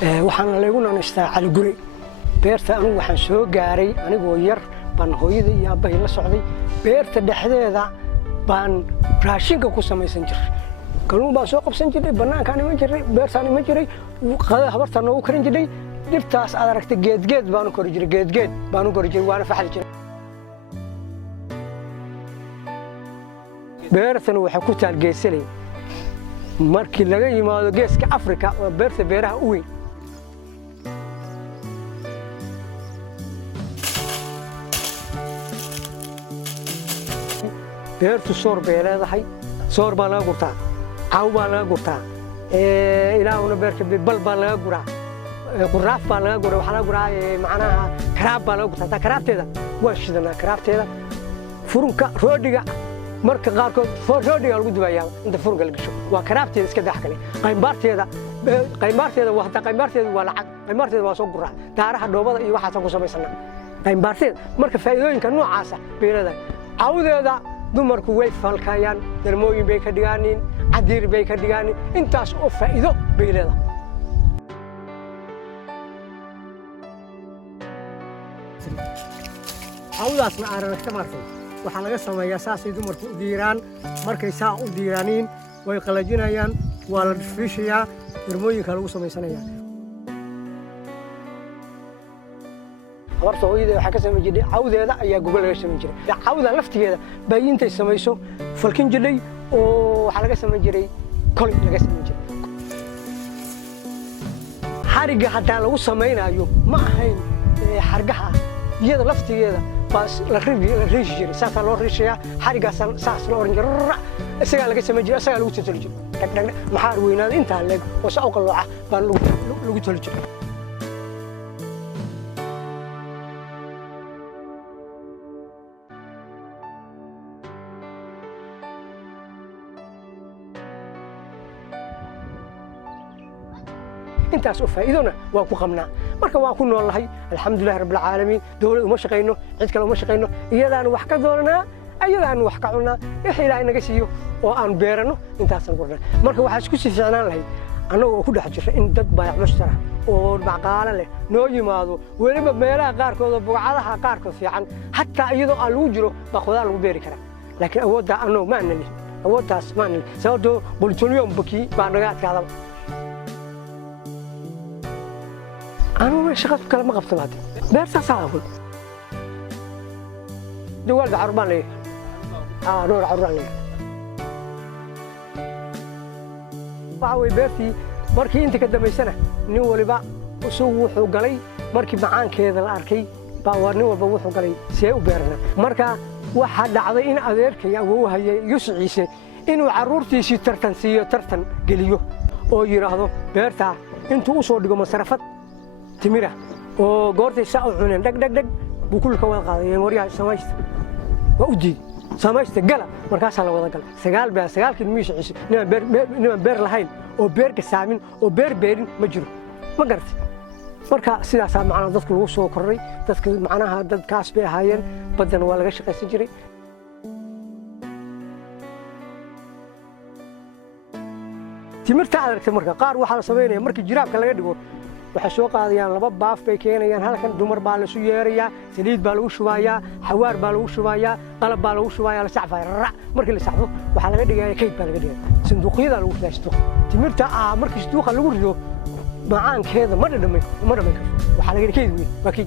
waxaan lagu naanaysta cali guri beerta anigu waxaan soo gaaray anigoo yar baan hooyada iyo aabbahay la socday beerta dhexdeeda baan raashinka ku samaysan jiray kalluun baan soo qabsan jiray banaankaan iman jiray beertaan iman jiray qada habartaan noogu karin jiray dhirtaas aad aragtay geedgeed baan u kori jiray geedgeed baan u kori jiray waana faxli jiray beertan waxay ku taal geesalay markii laga yimaado geeska Afrika waa beerta beeraha u weyn beertu soor bay leedahay soor baa laga gurtaa caaw baa laga gurtaa ilaahuna beerka bal baa laga guraa quraaf baa laga guraa waxa laga guraa macnaha karaab baa laga gurtaa karaabteeda waa shidanaa karaabteeda furunka roodhiga marka qaarkood roodhiga lagu dubayaa inta furunka la gasho waa karaabteeda iska dax kale qaymbaarteeda waa lacag qaymbaarteeda waa soo guraa daaraha dhoobada iyo waxaas ku samaysanaa qaymbaarteeda marka faa'iidooyinka noocaas ah beerada caawdeeda dumarku way falkayaan darmooyin bay ka dhigaaniin cadiir bay ka dhigaaniin intaas oo faa'iido bay leedahay caawdaasna aragta martay waxaa laga sameeyaa saasay dumarku u diiraan markay saa u diiraaniin way qalajinayaan waa la fiishayaa darmooyinka lagu samaysanayaa horta hooyada waxa ka sameeyay jiray caawdeeda ayaa gogol laga sameeyay jiray caawda laftigeeda bay intay sameeyso falkin jiray oo waxa laga sameeyay jiray kol laga sameeyay jiray xariga hadaa lagu sameeynayo ma ahayn xargaha iyada laftigeeda bas la riish jiray saasa loo riishaya xarigaas saas loo oran jiray isaga laga sameeyay jiray isaga lagu tali jiray maxaa weynaad inta leeg oo soo qalooca baan lagu tali jiray intaas oo faa'iidona waa ku qabnaa marka waa ku noolahay alxamdulillaah rabbil caalamiin dawlad uma shaqeyno cid kale uma shaqeyno iyadaan wax ka doonaa ayadaan wax ka cunaa wixii ilaahay naga siiyo oo aan beerano intaasan qornaa marka waxa isku sii fiicnaan lahayd annagoo ku dhex jira in dad baayac mushtara oo baqaala leh noo yimaado weliba meelaha qaarkood oo bugcadaha qaarkood fiican hatta iyadoo aan lagu jiro baa khudaar lagu beeri karaa laakiin awoodda annagoo ma aanan awooddaas ma aanan sababtoo qultulyoon baki baa naga adkaadaba أنا شغلت كلام قبض بعد بيرت صعب دوال بعربان ليه نور عربان ليه باوي بيرتي markii inta ka dambeysana nin waliba soo wuxuu galay markii macaankeeda la arkay baa nin walba wuxuu galay si u beerna marka waxa dhacday in adeerkay awowhayay Yuusciise inuu caruurtiisii tartan geliyo oo yiraahdo beerta intuu u soo dhigo masrafad timira oo goortay saa u cuneen dhag buu kulka wada qaadayeen wariyaha samaysta waa u diid samaysta gala markaas la wada gal sagaalkii miishiis nima beer lahayn oo beer ka saamin oo beerin ma jiro ma gartay marka sidaas macna dadku lagu soo koray dadka macnaha dadkaas bay ahaayeen badan waa laga shaqaysan jiray timirta aragtay marka qaar waxa la sameeyay markii jiraabka laga dhigo waxa soo qaadayaan laba baaf bay keenayaan halkan dumar baa la soo yeerayaa saliid baa lagu shubayaa xawaar baa lagu shubayaa qalab baa lagu shubayaa la sacfaa markii la sacfo waxa laga dhigayaa kayd baa laga dhigayaa sanduuqyada lagu faysto timirta markii sanduuqa lagu rido macaankeeda ma dhadhamay waxa laga kayd weey